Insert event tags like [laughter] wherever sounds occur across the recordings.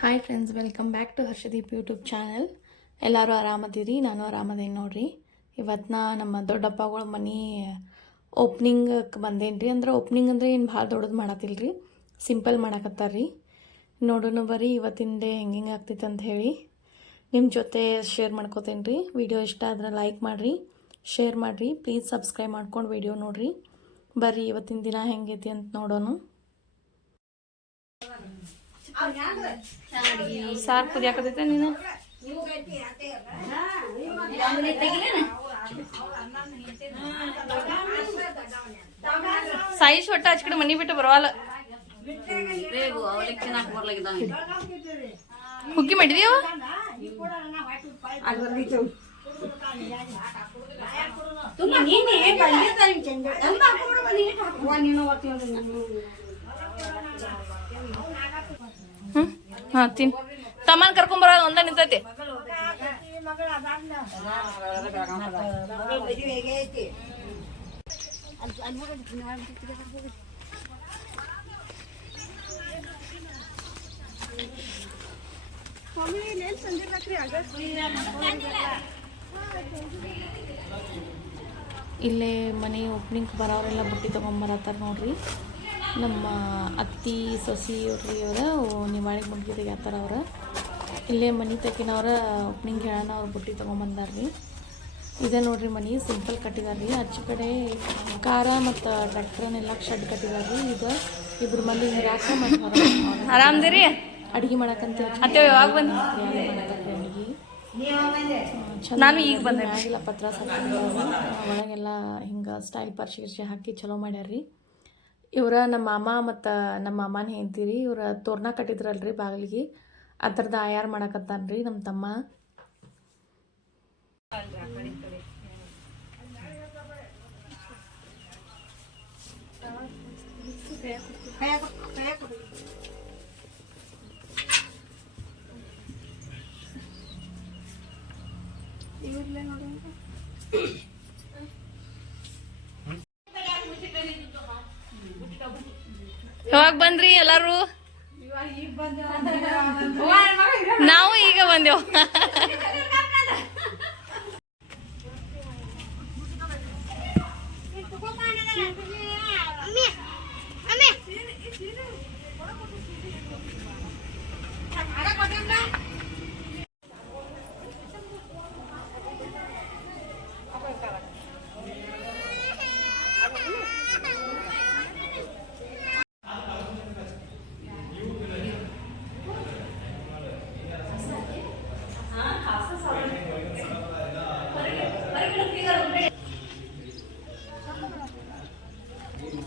Hi friends welcome back to Harshdeep YouTube channel ಎಲ್ಲರೂ ಆರಾಮದಿರಿ? ನಾನು ಆರಾಮದೇನಿ ನೋಡ್ರಿ. ಇವತ್ತು ನಮ್ಮ ದೊಡ್ಡಪ್ಪಗಳ ಮನೆ ಓಪ್ನಿಂಗಕ್ಕೆ ಬಂದೇನು ರೀ ಅಂದ್ರೆ ಓಪ್ನಿಂಗ್ ಅಂದರೆ ಏನು ಭಾಳ ದೊಡ್ಡದು ಮಾಡತ್ತಿಲ್ಲ ರೀ ಸಿಂಪಲ್ ಮಾಡಕತ್ತಾರ ರೀ ನೋಡೋಣ ಬರ್ರಿ ಇವತ್ತಿನ ಹೆಂಗೆ ಹೆಂಗೆ ಆಗ್ತೈತೆ ಅಂತ ಹೇಳಿ ನಿಮ್ಮ ಜೊತೆ ಶೇರ್ ಮಾಡ್ಕೋತೇನೆ ರೀ ವಿಡಿಯೋ ಇಷ್ಟ ಆದ್ರೆ ಲೈಕ್ ಮಾಡಿರಿ ಶೇರ್ ಮಾಡಿರಿ ಪ್ಲೀಸ್ ಸಬ್ಸ್ಕ್ರೈಬ್ ಮಾಡ್ಕೊಂಡು ವಿಡಿಯೋ ನೋಡಿರಿ. ಬರ್ರಿ ಇವತ್ತಿನ ದಿನ ಹೆಂಗೈತಿ ಅಂತ ನೋಡೋಣ ಸಾರು ಕುದಿಯಾಕತೈತೆ ನೀನು? ಸಾಯಿ ಹೊಟ್ಟೆ ಹಚ್ಕಡೆ ಕಡೆ ಮನಿ ಬಿಟ್ಟು ಬರವಲ್ಲ. ಹುಗ್ಗಿ ಮಾಡಿದೀವ ಹ್ಮ್ ಹಾ ತಿನ್ ತಮ್ಮನ್ ಕರ್ಕೊಂಬರ ಒಂದ ನಿಂತೈತಿ. ಇಲ್ಲೇ ಮನೆ ಓಪನಿಂಗ್ ಬರೋರೆಲ್ಲ ಬುಟ್ಟಿ ತಗೊಂಬರತ್ತಾರ ನೋಡ್ರಿ. ನಮ್ಮ ಅತ್ತಿ ಸೊಸಿ ಅವ್ರಿ ಅವರ ನಿವಾಳಿ ಮುಡ್ಗಿ ಯಾತರ ಅವ್ರ. ಇಲ್ಲೇ ಮನೆ ತಕ್ಕಿನವ್ರ ಓಪ್ನಿಂಗ್ ಹೇಳೋಣ ಅವ್ರು ಬುಟ್ಟಿ ತೊಗೊಂಬಂದಾರ ರೀ. ಇದೇ ನೋಡ್ರಿ ಮನೆ ಸಿಂಪಲ್ ಕಟ್ಟಿದಾರ ರೀ. ಆಚೆ ಕಡೆ ಕಾರ ಮತ್ತು ಟ್ರ್ಯಾಕ್ಟರ್ನೆಲ್ಲ ಶೆಡ್ ಕಟ್ಟಿದಾರ ರೀ. ಇದು ಇಬ್ರು ಮಂದಿ ನೀರಾಕ ಮತ್ತು ಆರಾಮದಿರಿ ಅಡಿಗೆ ಮಾಡಕ್ಕಂತ ಅತ್ತೆ ಯಾವಾಗ ಬಂದು? ಅಡಿಗೆ ನಾನು ಈಗ ಬಂದೆ. ಮ್ಯಾಗೆಲ್ಲ ಪತ್ರ ಒಳಗೆಲ್ಲ ಹಿಂಗೆ ಸ್ಟೈಲ್ ಪರ್ಶಿ ಗಿರ್ಶಿ ಹಾಕಿ ಚಲೋ ಮಾಡ್ಯಾರ್ರಿ ಇವ್ರ ನಮ್ಮ ಮಾಮ ಮತ್ತು ನಮ್ಮ ಮಾಮನ ಹೆಂಡ್ತಿರಿ ಇವ್ರ ತೋರಣ ಕಟ್ಟಿದ್ರಲ್ರಿ ಬಾಗಿಲಿಗೆ. ಆ ಥರದ ಆಯಾರು ಮಾಡಕತ್ತಾನ್ರಿ ನಮ್ಮ ತಮ್ಮ. ಯಾವಾಗ ಬಂದ್ರಿ ಎಲ್ಲಾರು? ನಾವು ಈಗ ಬಂದೆವು. [laughs] [laughs]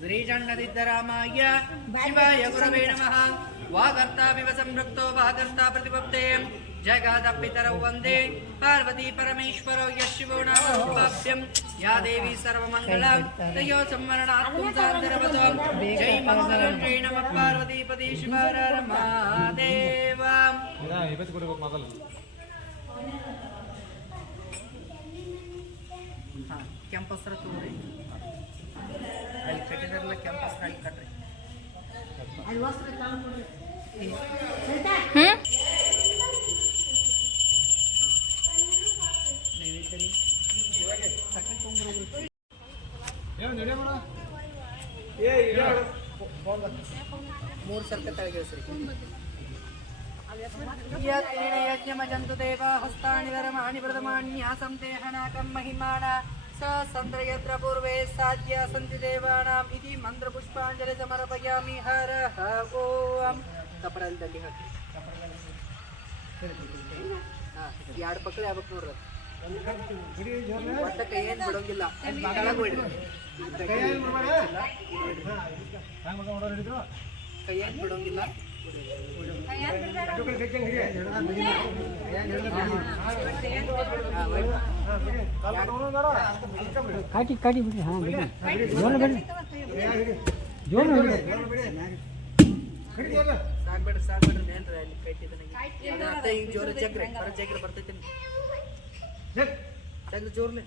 శ్రీచండసిద్ధరామాయ శివాయ గురవే నమ. వాగర్తావివ సంవృక్తో వాగర్తా ప్రతిపప్తే జగదపితరౌ వందే పార్వతీ పరమేశ్వరో యశివో నామభాభ్యం యా దేవీ సర్వమంగళం. తయో సంవరణాత్మం సాందరవతం జై మంగళం జై నమ పార్వతీపతి శివరమాదేవం हम्म ಮೂರು ಸರ್ಕ ತಳಗೆ ಸರಿ ಯಜ್ಞಮ ಜಂತು ದೇವ ಹಸ್ತಾಣಿ ವರಮಾಣಿ ವ್ರತಮಾಣ್ಯಾಸಂ ದೇಹನಾಕಂ ಮಹಿಮಾಣ स सन्द्र यत्र पूर्वे साध्या सन्ति देवानाम् इति मन्त्रपुष्पाञ्जलि समर्पयामि हर ಓಂ ಕಪಡದಲ್ಲಿ ಹಾಕಿ ಎರಡು ಪಕ್ಕಳೆ ಆಗ್ಬೇಕು ನೋಡ್ರಿ ಒಟ್ಟ ಕೈ ಏನ್ ಬಿಡೋಂಗಿಲ್ಲ ಕೆಳಗ್ ಬಿಡ್ರಿ ಕೈ ಏನ್ ಬಿಡೋಂಗಿಲ್ಲ ಕಾಟಿ ಕಾಟಿ ಬಿಡ್ರಿ ಹಾಂ ಬಿಡ್ರಿ ಜೋರ ಬಿಡ್ರಿ ಜೋರ ಬಿಡ್ರಿ ಸಾಕ್ಬಿಡ್ರಿ ಸಾಕ್ಬಿಡ್ರಿ ನೇನ್ರಿ ಅಲ್ಲಿ ಕಟ್ಟಿದ್ದಾನೆ ಅದ ಈಗ ಜೋರ ಜಗ್ರಿ ಬರ ಜಗ್ರಿ ಬರ್ತೈತಿ ಜಗ್ ಜೋರ್ಲಿ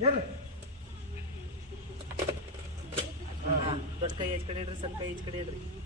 ಹಾ, ದೊಡ್ಡ ಕೈ ಈಚ್ ಕಡೆ ಇಡ್ರಿ ಸಣ್ಣ ಕೈ ಈಚ್ ಕಡೆ ಇಡ್ರಿ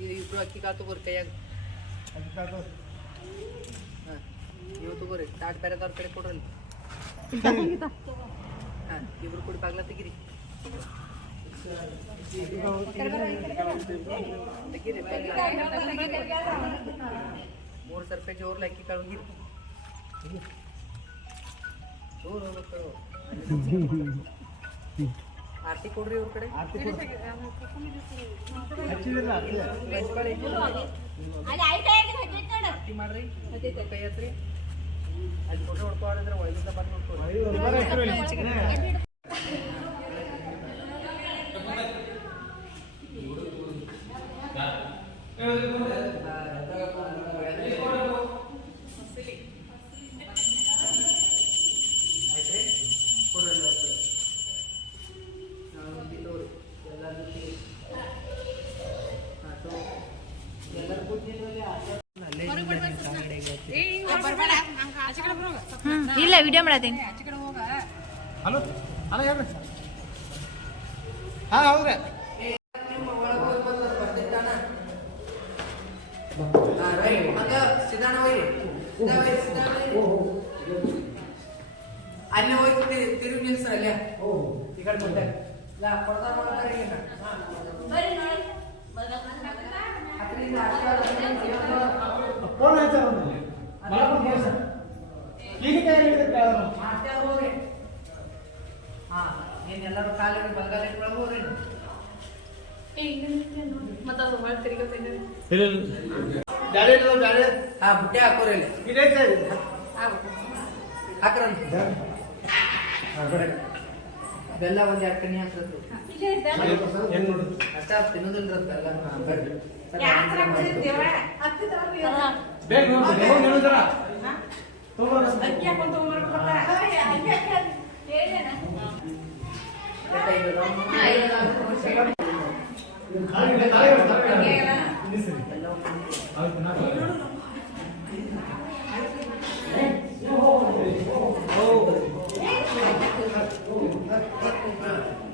ಯುಗಾಕಿಗಾತು ಕೈಯಾಗ ಹಾಂ ನೀವು ತಗೋರಿ ತಾಟ್ ಬೇರೆದವ್ರ ಕಡೆ ಕೊಡ್ರಲ್ಲ ಹಾಂ ಇಬ್ರು ಕೂಡ ಬಾಗ್ಲ ತೆಗಿರಿ ತೆಗಿರಿ ಮೂರು ಸಾವಿರ ರೂಪಾಯಿ ಜೋರು ಹಾಕಿ ಕಳಗಿರಿ ಜೋರು ಹೋಗ್ಬೇಕು ಆರ್ತಿ ಕೊಡ್ರಿ ಅವ್ರ ಕಡೆ? ಆರ್ತಿ ಮಾಡ್ರಿ ಕೈ ಹತ್ರಿ ಅಲ್ಲಿ ಫೋಟೋ ಹೊಡ್ಕೋದ್ರೆ ಒಳಗಿಂದ ಬಂದು ನೋಡ್ಕೊರಿ ಇಲ್ಲ ವಿಡಿಯೋ ಮಾಡತೀನಿ ಹಲೋ? ಅಲ್ಲ ಹೇಳ್ರಿ ಹಾ ಹೌದ್ರಿ. ಅಲ್ಲಿ ಹೋಗಿ ತಿರುಗಿ ನಿಲ್ಸ ಅಲ್ಲೇ ಈ ಕಡೆ ಕೊಡ್ತಾರೆ ಬರ್ರಿ. ನೋಡಿ कोण आहे चालू मला पण घ्या सर ಈಗ ಕ್ಯಾರೆಟ್ ಕಾಳು ಹಾ ನೀನೆಲ್ಲರೂ ಹಾಕೋರಿ ಹಾಕ್ರ ಬೆಲ್ಲ ಒಂದು ಎರಡು ಕಣಿ ಹಾಕಿದ್ರು ಅಷ್ಟ ತಿನ್ನೋದಿಲ್ಲ ಬೆಲ್ಲ ಎಲ್ಲ?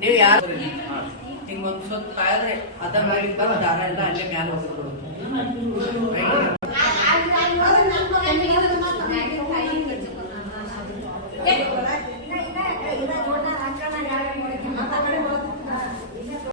ನೀವು ಯಾರು ನಿಮ್ಗೊಂದು ಸ್ವಲ್ಪ ಆದ್ರೆ ಮೇಲೆ ದಾರ ಎಲ್ಲ ಅಲ್ಲೇ ಮ್ಯಾಲ ಹೋಗ್ಬಿಡ್ಬೋದು.